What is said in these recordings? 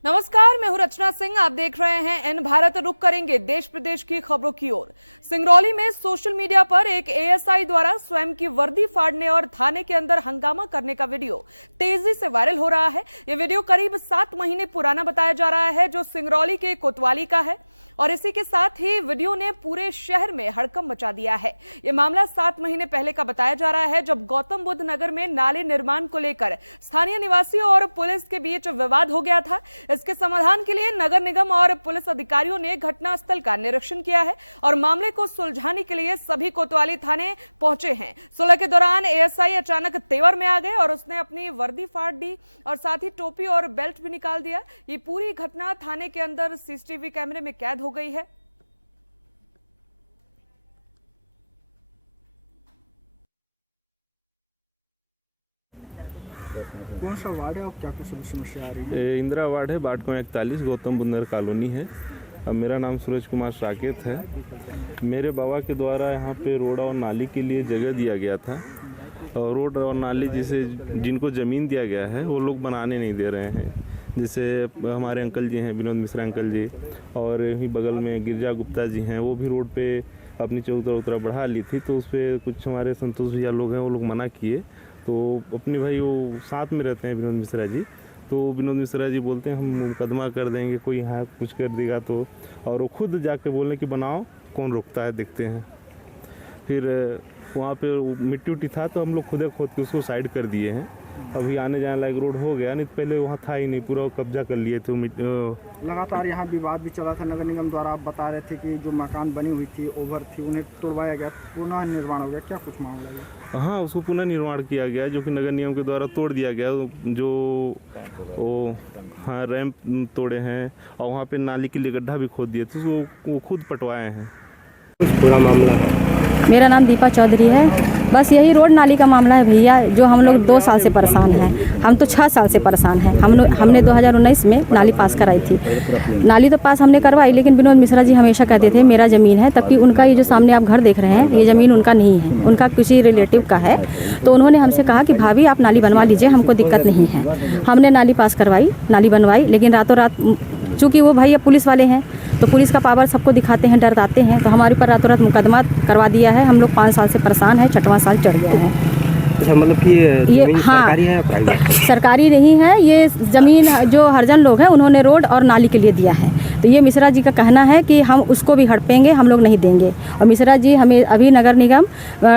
नमस्कार, मैं हूं रचना सिंह। आप देख रहे हैं एन भारत। रुक करेंगे देश प्रदेश की खबरों की ओर। सिंगरौली में सोशल मीडिया पर एक एएसआई द्वारा स्वयं की वर्दी फाड़ने और थाने के अंदर हंगामा करने का वीडियो तेजी से वायरल हो रहा है। ये वीडियो करीब 7 महीने पुराना बताया जा रहा है, जो सिंगरौली के कोतवाली का है और इसी के साथ ही वीडियो ने पूरे शहर में हड़कंप मचा दिया है। ये मामला 7 महीने पहले का बताया जा रहा है, जब गौतम बुद्ध नगर में नाले निर्माण को लेकर स्थानीय निवासियों और पुलिस के बीच विवाद हो गया था। इसके समाधान के लिए नगर निगम और पुलिस अधिकारियों ने घटनास्थल का निरीक्षण किया है और मामले को सुलझाने के लिए सभी कोतवाली थाने पहुंचे हैं। सुलह के दौरान एएसआई अचानक तेवर में आ गए और उसने अपनी वर्दी फाड़ दी और साथ ही टोपी और बेल्ट भी निकाल दिया। ये पूरी घटना थाने के अंदर सीसीटीवी कैमरे में कैद हो गई है। कौन सा वार्ड है और क्या कुछ समस्या आ रही है? इंदिरा वार्ड है, बाट को 41, गौतम बुद्ध नगर कॉलोनी है। अब मेरा नाम सूरज कुमार साकेत है। मेरे बाबा के द्वारा यहाँ पे रोड और नाली के लिए जगह दिया गया था और रोड और नाली जिसे जिनको ज़मीन दिया गया है वो लोग बनाने नहीं दे रहे हैं। जैसे हमारे अंकल जी हैं, विनोद मिश्रा अंकल जी, और यहीं बगल में गिरजा गुप्ता जी हैं, वो भी रोड पे अपनी चौतरा उतरा बढ़ा ली थी, तो उस पर कुछ हमारे संतोष भैया लोग हैं, वो लोग मना किए। तो अपने भाई वो साथ में रहते हैं विनोद मिश्रा जी, तो विनोद मिश्रा जी बोलते हैं हम मुकदमा कर देंगे, कोई यहाँ कुछ कर देगा तो, और वो खुद जाके बोलने कि बनाओ, कौन रोकता है देखते हैं। फिर वहाँ पे मिट्टी उट्टी था तो हम लोग खुद खोद के उसको साइड कर दिए हैं। अभी आने जाने लायक रोड हो गया, नहीं तो पहले वहाँ था ही नहीं, पूरा कब्जा कर लिए थे। लगातार यहाँ विवाद भी चला था। नगर निगम द्वारा आप बता रहे थे कि जो मकान बनी हुई थी, ओवर थी, उन्हें तोड़वाया गया, पुनः निर्माण हो गया, क्या कुछ मामला है? हाँ, उसको पुनः निर्माण किया गया, जो कि नगर निगम के द्वारा तोड़ दिया गया। जो वो हाँ रैंप तोड़े हैं और वहाँ पे नाली के लिए गड्ढा भी खोद दिए थे, वो खुद पटवाए हैं। पूरा मामला है। मेरा नाम दीपा चौधरी है। बस यही रोड नाली का मामला है भैया, जो हम लोग 2 साल से परेशान हैं। हम तो 6 साल से परेशान हैं। हमने 2019 में नाली पास कराई थी। नाली तो पास हमने करवाई, लेकिन विनोद मिश्रा जी हमेशा कहते थे मेरा ज़मीन है, तबकि उनका ये जो सामने आप घर देख रहे हैं, ये ज़मीन उनका नहीं है, उनका किसी रिलेटिव का है। तो उन्होंने हमसे कहा कि भाभी आप नाली बनवा लीजिए, हमको दिक्कत नहीं है। हमने नाली पास करवाई, नाली बनवाई, लेकिन रातों रात, चूँकि वो भैया पुलिस वाले हैं तो पुलिस का पावर सबको दिखाते हैं, डरताते हैं, तो हमारे ऊपर रातों रात मुकदमा करवा दिया है। हम लोग 5 साल से परेशान हैं, 6वां साल चढ़ गया है। अच्छा, मतलब कि ये हाँ, सरकारी है या प्राइवेट? सरकारी नहीं है, ये ज़मीन जो हरिजन लोग हैं उन्होंने रोड और नाली के लिए दिया है। तो ये मिश्रा जी का कहना है कि हम उसको भी हड़पेंगे, हम लोग नहीं देंगे। और मिश्रा जी हमें अभी नगर निगम,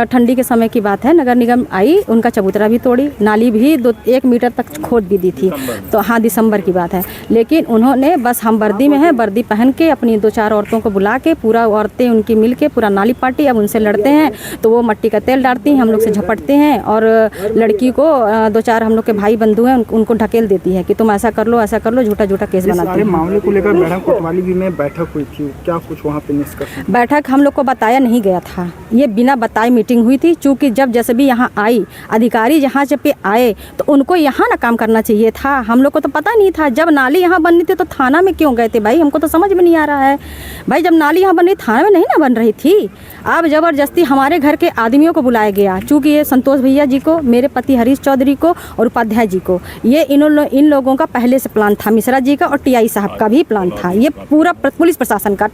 ठंडी के समय की बात है, नगर निगम आई, उनका चबूतरा भी तोड़ी, नाली भी 1 मीटर तक खोद भी दी थी। तो हाँ, दिसंबर की बात है। लेकिन उन्होंने बस हम वर्दी में हैं, वर्दी पहन के अपनी 2-4 औरतों को बुला के, पूरा औरतें उनकी मिल के पूरा नाली पाटी, अब उनसे लड़ते हैं तो वो मट्टी का तेल डालती हैं, हम लोग से झपटते हैं और लड़की को 2-4 हम लोग के भाई बंधु हैं, उनको ढकेल देती है कि तुम ऐसा कर लो, झूठा केस बनाती है। मामले को लेकर मैडम कोतवाली भी में बैठक हुई थी, क्या कुछ वहाँ पे निष्कर्ष? बैठक हम लोग को बताया नहीं गया था, ये बिना बताए मीटिंग हुई थी। चूँकि जब जैसे भी यहाँ आई अधिकारी, जहाँ जब पे आए तो उनको यहाँ ना काम करना चाहिए था। हम लोग को तो पता नहीं था। जब नाली यहाँ बननी थी तो थाना में क्यों गए थे भाई, हमको तो समझ में नहीं आ रहा है भाई। जब नाली यहाँ बन रही, थाना में नहीं ना बन रही थी। अब ज़बरदस्ती हमारे घर के आदमियों को बुलाया गया, चूँकि ये संतोष भैया जी को, मेरे पति हरीश चौधरी को और उपाध्याय जी को, ये इन लोगों का पहले से प्लान था, मिश्रा जी का और टीआई साहब का भी प्लान था। ये पूरा पुलिस प्रशासन का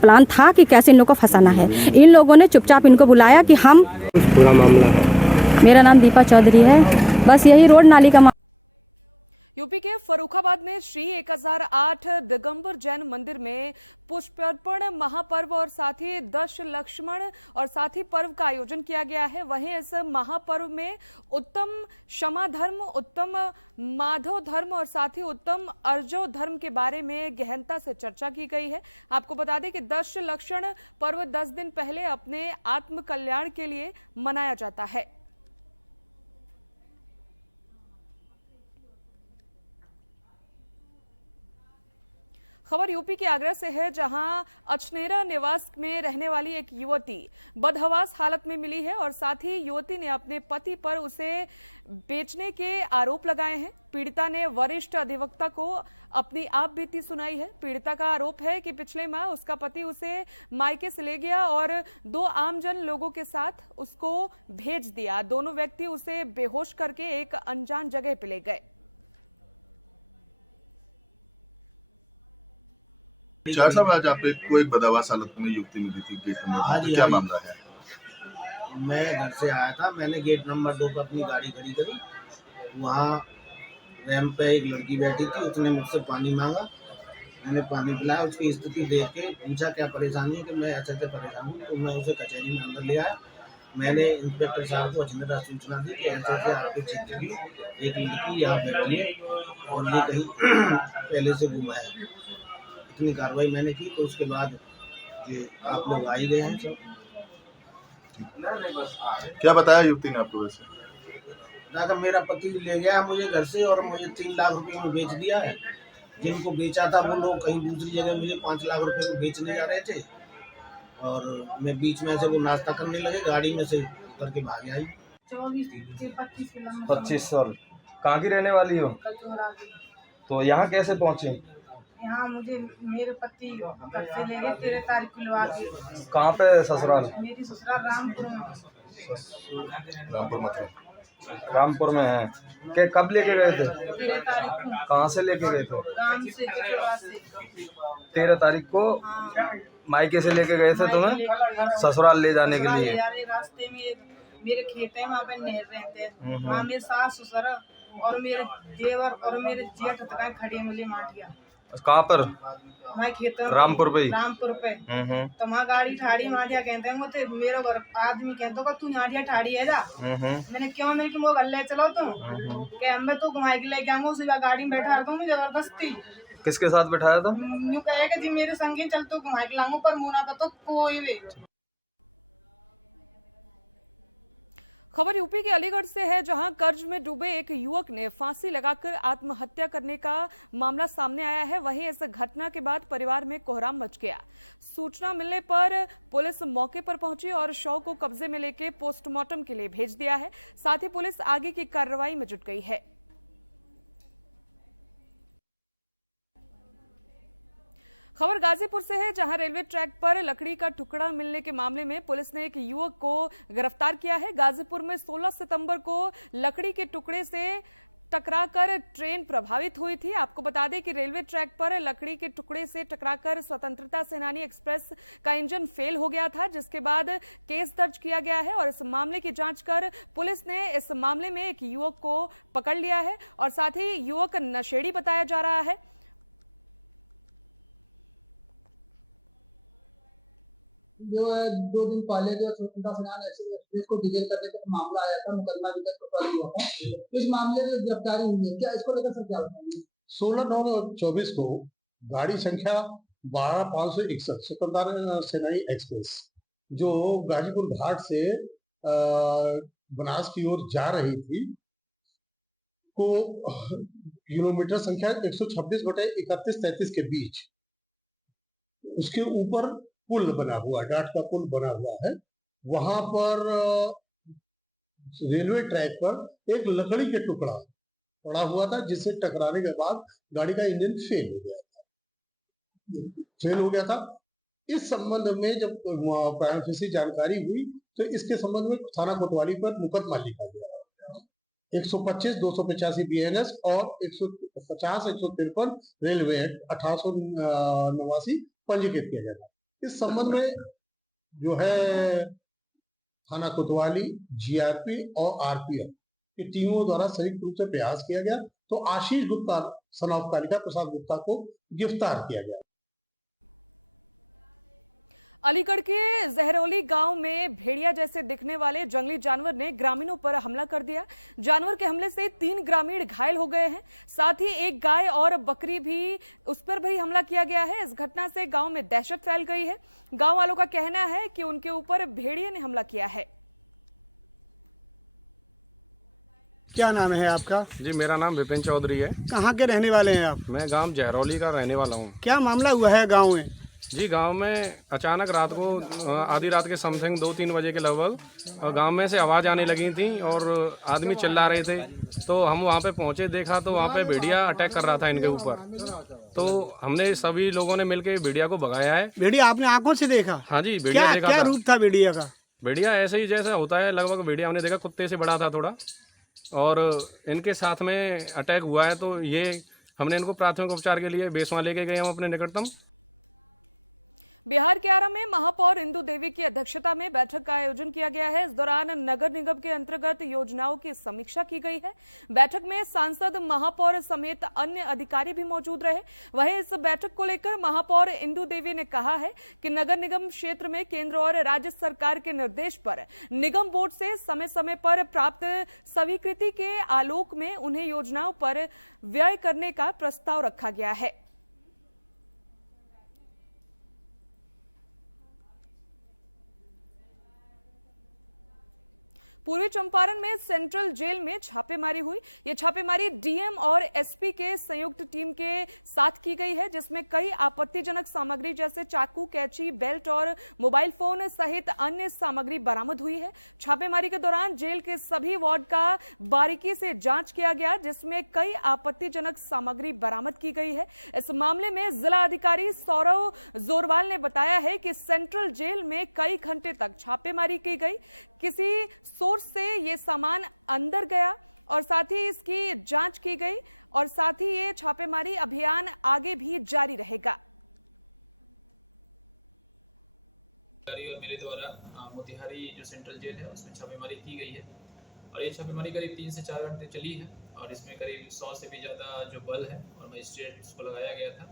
प्लान था कि कैसे इन लोगों को फंसाना है। इन लोगों ने चुपचाप इनको बुलाया कि हम, पूरा मामला है। मेरा नाम दीपा चौधरी है। बस यही रोड नाली का यूपी के फर्रुखाबाद में श्री 1008 दिगंबर जैन मंदिर में पुष्पार्पण महापर्व और साथ ही 10 लक्ष्मण और साथी पर्व का आयोजन किया गया है। वहीं इस महापर्व में उत्तम क्षमा धर्म, उत्तम माधव धर्म और साथ ही उत्तम अर्जो धर्म के बारे में गहनता से चर्चा की गई है। आपको बता दें कि 10 लक्षण पर्व 10 दिन पहले अपने आत्म कल्याण के लिए मनाया जाता है। खबर यूपी के आगरा से है, जहां अचनेरा निवास में रहने वाली एक युवती बदहवास हालत में मिली है और साथ ही युवती ने अपने पति पर उसे बेचने के आरोप लगाए हैं। पीड़िता ने वरिष्ठ अधिवक्ता को अपनी आप बीती सुनाई है। पीड़िता का आरोप है कि पिछले माह उसका पति उसे मायके से ले गया और 2 आमजन लोगों के साथ उसको भेज दिया। दोनों व्यक्ति उसे बेहोश करके एक अनजान जगह पे ले गए। चार साहब, आज आप को एक बदहवास हालत में युवती मिली थी गेट नंबर हाँ 2 जी, क्या हाँ जी। मामला है? मैं घर से आया था, मैंने गेट नंबर 2 पर अपनी गाड़ी खड़ी करी। वहाँ रैंप पे एक लड़की बैठी थी, उसने मुझसे पानी मांगा। मैंने पानी पिलाया, उसकी स्थिति देख के पूछा क्या परेशानी है, कि मैं ऐसे परेशान हूँ। तो मैं उसे कचहरी में अंदर ले आया। मैंने इंस्पेक्टर साहब को अच्छी तरह सूचना दी कि ऐसे आपके क्षेत्र की एक लड़की यहाँ बैठी है और ये कहीं पहले से गुम है। इतनी कार्रवाई मैंने की, तो उसके बाद ये आप लोग आ ही गए हैं सब। क्या बताया युवती ने आपको वैसे? अगर मेरा पति ले गया मुझे घर से और मुझे 3 लाख रुपए में बेच दिया है। जिनको बेचा था वो लोग कहीं दूसरी जगह मुझे 5 लाख रुपए में बेचने जा रहे थे और मैं बीच में से वो नाश्ता करने लगे, गाड़ी में से उतर के भाग आई। 25 साल। कहाँ की रहने वाली हो? तो यहाँ कैसे पहुँचे? यहाँ मुझे मेरे पति घर से ले गए 13 तारीख को लगा के। कहाँ पे ससुराल? मेरी ससुराल रामपुर में। रामपुर मतलब रामपुर में है। के कब लेके गए थे? 13 तारीख को। कहाँ से लेके गए थे? गांव से कचौड़ा से। 13 तारीख को हाँ। मायके से लेके गए थे तुम्हें ससुराल ले जाने के लिए? रास्ते में मेरे खेत है, वहाँ पे नहर रहते हैं। वहाँ मेरे सास ससुर और मेरे देवर और मेरे जेठ तक खड़े मिले माटिया। कहाँ पर? मैं खेत रामपुर पे ही? रामपुर पे। तो वहाँ गाड़ी ठाड़ी माटिया कहते हैं मुझे, मेरे घर आदमी कहते हो तू नाटिया ठाड़ी है जा। मैंने क्यों, मैंने कि वो घर ले चलो तुम क्या मैं तो घुमाई के लेके आऊंगा। उसी गाड़ी में बैठा दूँ जबरदस्ती। किसके साथ बैठाया था? यूँ कहेगा जी मेरे संगे चल तो घुमा के लाऊंगा, पर मुना का तो कोई भी। खबर यूपी के अलीगढ़ से है, जहां कर्ज में डूबे एक युवक ने फांसी लगाकर आत्महत्या करने का मामला सामने आया है। वहीं इस घटना के बाद परिवार में कोहराम मच गया। सूचना मिलने पर पुलिस मौके पर पहुंची और शव को कब्जे में लेके पोस्टमार्टम के लिए भेज दिया है। साथ ही पुलिस आगे की कार्रवाई में जुट गई है। खबर गाजीपुर से है, जहां रेलवे ट्रैक पर लकड़ी का टुकड़ा मिलने के मामले में पुलिस ने एक युवक को गिरफ्तार किया है। गाजीपुर में 16 सितंबर को लकड़ी के टुकड़े से टकराकर ट्रेन प्रभावित हुई थी। आपको बता दें कि रेलवे ट्रैक पर लकड़ी के टुकड़े से टकराकर स्वतंत्रता सेनानी एक्सप्रेस का इंजन फेल हो गया था, जिसके बाद केस दर्ज किया गया है और इस मामले की जांच कर पुलिस ने इस मामले में एक युवक को पकड़ लिया है और साथ ही युवक नशेड़ी बताया जा रहा है। जो 2 दिन पहले जो स्वतंत्रता सेनानी एक्सप्रेस को डीजल करने का मामला आया था, मुकदमा अभी तक तो हुआ था। इस मामले में गिरफ्तारी हुई है, क्या इसको लेकर सर क्या बताएंगे? 16/9/24 को गाड़ी संख्या 12561 स्वतंत्रता सेनानी एक्सप्रेस जो गाजीपुर घाट से बनास की ओर जा रही थी को किलोमीटर संख्या 126/3133 के बीच उसके ऊपर पुल बना हुआ, डाट का पुल बना हुआ है। वहां पर रेलवे ट्रैक पर एक लकड़ी के टुकड़ा पड़ा हुआ था, जिससे टकराने के बाद गाड़ी का इंजन फेल हो गया था। इस संबंध में जब प्राइम फेसी जानकारी हुई तो इसके संबंध में थाना कोतवाली पर मुकदमा लिखा गया। 125, 285 BNS और 150, 153 रेलवे एक्ट 1889 पंजीकृत किया गया। इस संबंध में जो है थाना कोतवाली, GRP और RPF की टीमों द्वारा संयुक्त रूप से प्रयास किया गया, तो आशीष गुप्ता सन ऑफ कालिका प्रसाद गुप्ता को गिरफ्तार किया गया। अलीगढ़ के जहरौली गांव में भेड़िया जैसे दिखने वाले जंगली जानवर ने ग्रामीणों पर हमला कर दिया। जानवर के हमले से 3 ग्रामीण घायल हो गए हैं। साथ ही एक गाय और बकरी भी उस पर भी हमला किया गया है। इस घटना से गांव में दहशत फैल गई है। गांव वालों का कहना है कि उनके ऊपर भेड़िया ने हमला किया है। क्या नाम है आपका? जी, मेरा नाम विपिन चौधरी है। कहाँ के रहने वाले हैं आप? मैं गांव जहरौली का रहने वाला हूँ। क्या मामला हुआ है गांव में? जी, गांव में अचानक रात को आधी रात के समथिंग 2-3 बजे के लगभग गांव में से आवाज़ आने लगी थी और आदमी चिल्ला रहे थे। तो हम वहां पे पहुंचे, देखा तो वहां पे भेड़िया अटैक कर रहा था इनके ऊपर। तो हमने सभी लोगों ने मिलकर भेड़िया को भगाया है। भेड़िया आपने आंखों से देखा? हाँ जी, भेड़िया देखा। क्या रूप था भेड़िया का? भेड़िया ऐसे ही जैसा होता है लगभग, भेड़िया हमने देखा कुत्ते से बड़ा था थोड़ा, और इनके साथ में अटैक हुआ है। तो ये हमने इनको प्राथमिक उपचार के लिए बेसवा लेके गए हम अपने निकटतम। नगर निगम के अंतर्गत योजनाओं की समीक्षा की गई है। बैठक में सांसद, महापौर समेत अन्य अधिकारी भी मौजूद रहे। वहीं इस बैठक को लेकर महापौर इंदु देवी ने कहा है कि नगर निगम क्षेत्र में केंद्र और राज्य सरकार के निर्देश पर निगम बोर्ड से समय समय पर प्राप्त स्वीकृति के आलोक में उन्हें योजनाओं पर व्यय करने का प्रस्ताव रखा गया है। पूर्वी चंपारण में सेंट्रल जेल में छापेमारी हुई। ये छापेमारी डीएम और एसपी के संयुक्त टीम के साथ की गई है, जिसमें कई आपत्तिजनक सामग्री जैसे चाकू, कैंची, बेल्ट और मोबाइल फोन सहित अन्य सामग्री बरामद हुई है। छापेमारी के दौरान जेल के सभी वार्ड का बारीकी से जांच किया गया, जिसमें कई आपत्तिजनक सामग्री बरामद की गई है। इस मामले में जिला अधिकारी सौरव जोरवाल ने बताया है कि सेंट्रल जेल में कई घंटे तक छापेमारी की गई। किसी सोर्स से ये सामान अंदर गया और साथ ही इसकी जांच की गई और साथ ही ये छापेमारी अभियान आगे भी जारी रहेगा। और मेरे द्वारा मोतिहारी जो सेंट्रल जेल है उसमें छापेमारी की गई है और ये छापेमारी करीब 3 से 4 घंटे चली है और इसमें करीब 100 से भी ज़्यादा जो बल है और मजिस्ट्रेट्स को लगाया गया था।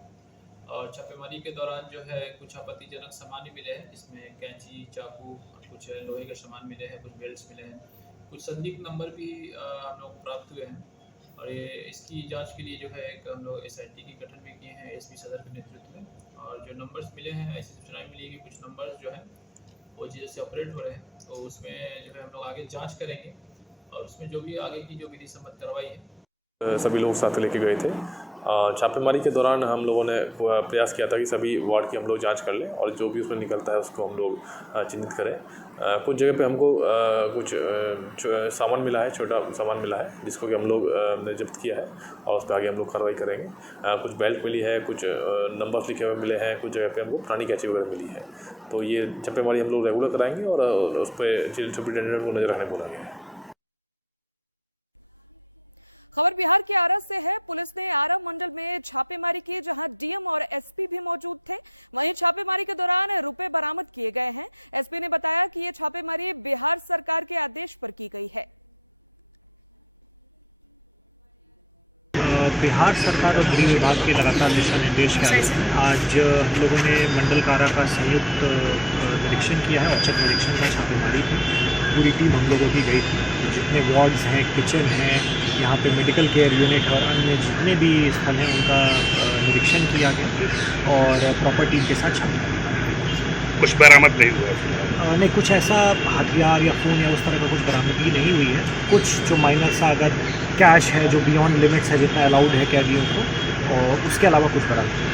और छापेमारी के दौरान जो है कुछ आपत्तिजनक सामान मिले हैं, इसमें कैंची, चाकू, कुछ लोहे के सामान मिले हैं, कुछ बेल्ट्स मिले हैं, कुछ संदिग्ध नंबर भी हम लोग प्राप्त हुए हैं और ये इसकी जांच के लिए जो है एक हम लोग SIT की गठन भी किए हैं एसपी सदर के नेतृत्व में। और जो नंबर्स मिले हैं, ऐसी सूचनाएं मिली कि कुछ नंबर्स जो है वो चीज़ों से ऑपरेट हो रहे हैं, तो उसमें जो है हम लोग आगे जाँच करेंगे और उसमें जो भी आगे की जो विधि सम्मत कार्रवाई है। सभी लोग साथ लेके गए थे। छापेमारी के दौरान हम लोगों ने प्रयास किया था कि सभी वार्ड की हम लोग जांच कर लें और जो भी उसमें निकलता है उसको हम लोग चिन्हित करें। कुछ जगह पे हमको कुछ सामान मिला है, छोटा सामान मिला है जिसको कि हम लोग ने जब्त किया है और उस पर आगे हम लोग कार्रवाई करेंगे। कुछ बेल्ट मिली है, कुछ नंबर्स लिखे हुए मिले हैं, कुछ जगह पे हमको पुरानी कैंची वगैरह मिली है। तो ये छापेमारी हम लोग रेगुलर कराएंगे और उस पर जेल सुपरिटेंडेंट को नजर रखने बोला गया है। बिहार के आरा से है। पुलिस ने आरा मंडल में छापेमारी की, जहां डीएम और एसपी भी मौजूद थे। वहीं छापेमारी के दौरान रुपए बरामद किए गए हैं। एसपी ने बताया कि ये छापेमारी बिहार सरकार के आदेश पर की गई है। बिहार सरकार और गृह विभाग के लगातार दिशा निर्देश के आधार आज हम लोगों ने मंडल कारा का संयुक्त निरीक्षण किया है। औचक निरीक्षण का छापेमारी थी, पूरी टीम हम लोगों की गई थी। जितने वार्ड्स हैं, किचन हैं, यहाँ पे मेडिकल केयर यूनिट और अन्य जितने भी स्थल हैं उनका निरीक्षण किया गया और प्रॉपर टीम के साथ छापेमारी। कुछ बरामद नहीं हुआ? नहीं, कुछ ऐसा हथियार या खून या उस तरह का कुछ बरामदगी नहीं हुई है। कुछ जो माइनर सा अगर कैश है जो बियॉन्ड लिमिट्स है, जितना अलाउड है कैदियों को, और उसके अलावा कुछ बरामदगी।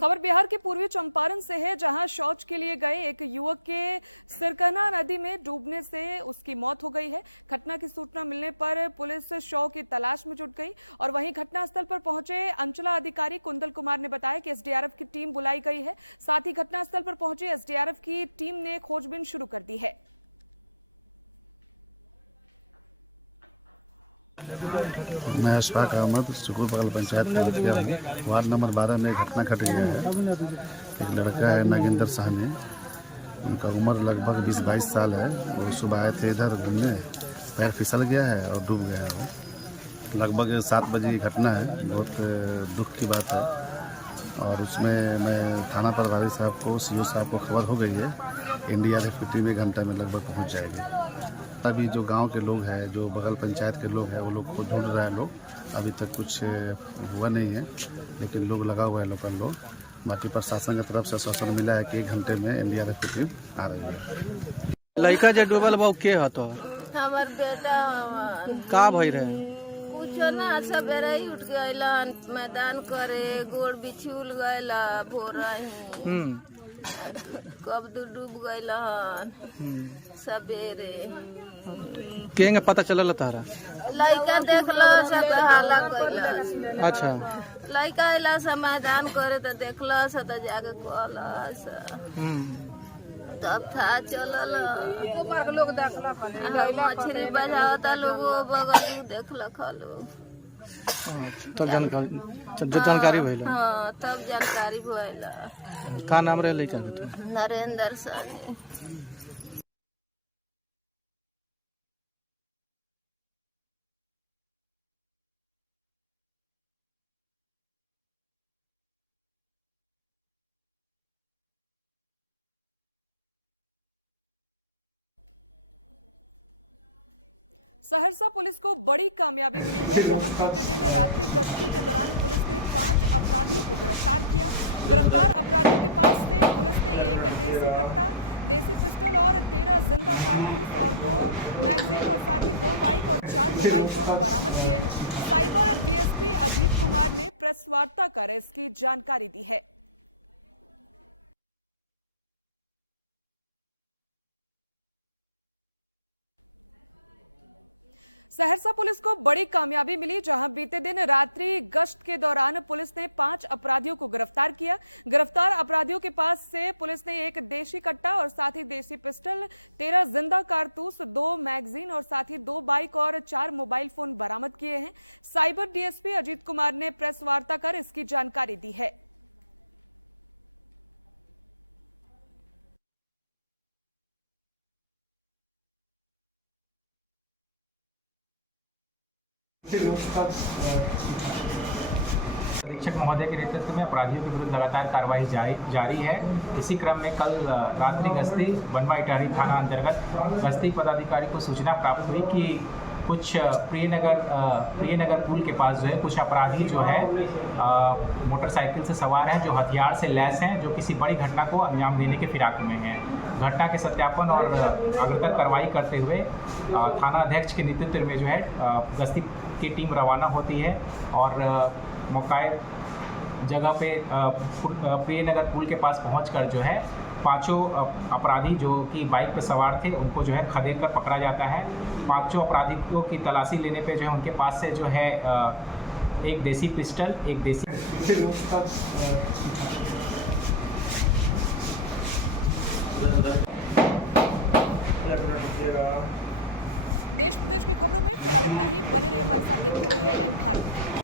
खबर बिहार के पूर्वी चंपारण से है, जहां शौच के लिए गए एक युवक के सिरकना नदी में डूबने से उसकी मौत हो गई है। घटना की सूचना मिलने पर पुलिस शव की तलाश में जुट गई और वहीं घटनास्थल पर पहुंचे अंचला अधिकारी कुंदल कुमार ने बताया कि एसडीआरएफ की टीम बुलाई गई है। साथ ही घटनास्थल पर पहुंचे एसडीआरएफ की टीम ने खोजबीन शुरू कर दी है। मैं अशफाक अहमद सुकूर बगल पंचायत का मुखिया हूँ। वार्ड नंबर 12 में घटना घट गया है। एक लड़का है नागेंद्र साहनी, उनका उम्र लगभग 20-22 साल है। वो सुबह आए थे इधर घूमने, पैर फिसल गया है और डूब गया है। वो लगभग 7 बजे की घटना है, बहुत दुख की बात है। और उसमें मैं थाना प्रभारी साहब को, सीओ साहब को खबर हो गई है। एनडीआरएफ की टीम 1 घंटा में लगभग पहुँच जाएगी। अभी जो गांव के लोग हैं, जो बगल पंचायत के लोग हैं, वो लोग को ढूंढ रहा है। लोग अभी तक कुछ हुआ नहीं है, लेकिन लोग लगा हुआ है, लोकल लोग। बाकी प्रशासन की तरफ से आश्वासन मिला है कि 1 घंटे में एनडीआरएफ की टीम आ रही है। लड़का जो डूबल बा के ह तो हमार बेटा का भई रहे? कुछो ना, सवेरे ही उठ गइलन मैदान करे, गोड़ बिछुल गइला भोरही। कब डूब गइलन सवेरे। केंगे पता चलल तारा? लड़का देखलो सब हाला कइला। अच्छा, लड़का अइला से मैदान करे तो देखलो से तो जाके कहलस, तब था चलल। लोग देखला मछली बजावता लोग बगल देखला खालो। तब जानकारी भइल। हाँ, तब जानकारी भइल। का नाम रहे लड़का के? नरेंद्र साहनी। सहरसा पुलिस को बड़ी कामयाबी प्रेस वार्ता कर इसकी जानकारी दी है। सहरसा पुलिस को बड़ी कामयाबी मिली, जहां बीते दिन रात्रि गश्त के दौरान पुलिस ने 5 अपराधियों को गिरफ्तार किया। गिरफ्तार अपराधियों के पास से पुलिस ने एक देशी कट्टा और साथ ही देशी पिस्टल, 13 जिंदा कारतूस, 2 मैगजीन और साथ ही 2 बाइक और 4 मोबाइल फोन बरामद किए हैं। साइबर टीएसपी अजीत कुमार ने प्रेस वार्ता कर इसकी जानकारी दी है। अधीक्षक महोदय के नेतृत्व में अपराधियों के विरुद्ध लगातार कार्रवाई जारी है। इसी क्रम में कल रात्रि गश्ती बनवा इटारी थाना अंतर्गत गश्ती पदाधिकारी को सूचना प्राप्त हुई कि कुछ प्रियनगर पुल के पास जो है कुछ अपराधी जो है मोटरसाइकिल से सवार हैं, जो हथियार से लैस हैं, जो किसी बड़ी घटना को अंजाम देने के फिराक में हैं। घटना के सत्यापन और अग्रतर कार्रवाई करते हुए थाना अध्यक्ष के नेतृत्व में जो है गश्ती की टीम रवाना होती है और मौके जगह पे प्रियनगर पुल के पास पहुंचकर जो है 5 अपराधी जो कि बाइक पर सवार थे उनको जो है खदेड़ कर पकड़ा जाता है। 5 अपराधियों की तलाशी लेने पे जो है उनके पास से जो है एक देसी पिस्टल, एक देसी